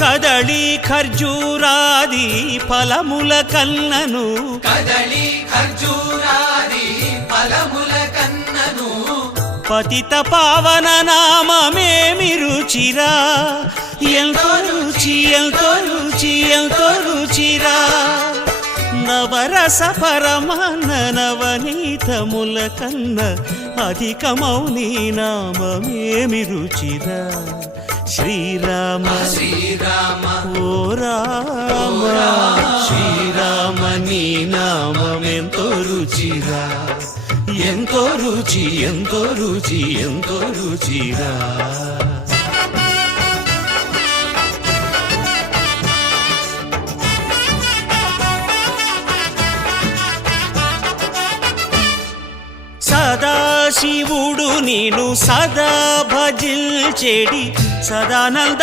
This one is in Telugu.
కదళి ఖర్జూరాది ఫలముల కన్నను కదళి ఖర్జూరాది ఫలముల కన్నను పతిత పావన నామమేమి రుచిరా ఎంతో రుచి ఎంతో రుచి ఎంతో రుచిరా నవరస పరమాన్న నవనీతముల కన్న అధికమౌ నీ నామమేమి రుచిరా శ్రీరామ శ్రీరామ ఓ రామ శ్రీరామ నీ నామమెంతో రుచిరా ఎంతో రుచి ఎంతో రుచి ఎంతో రుచిరా సదాశివుడు నేను సదా భజిల్చెడి సదానంద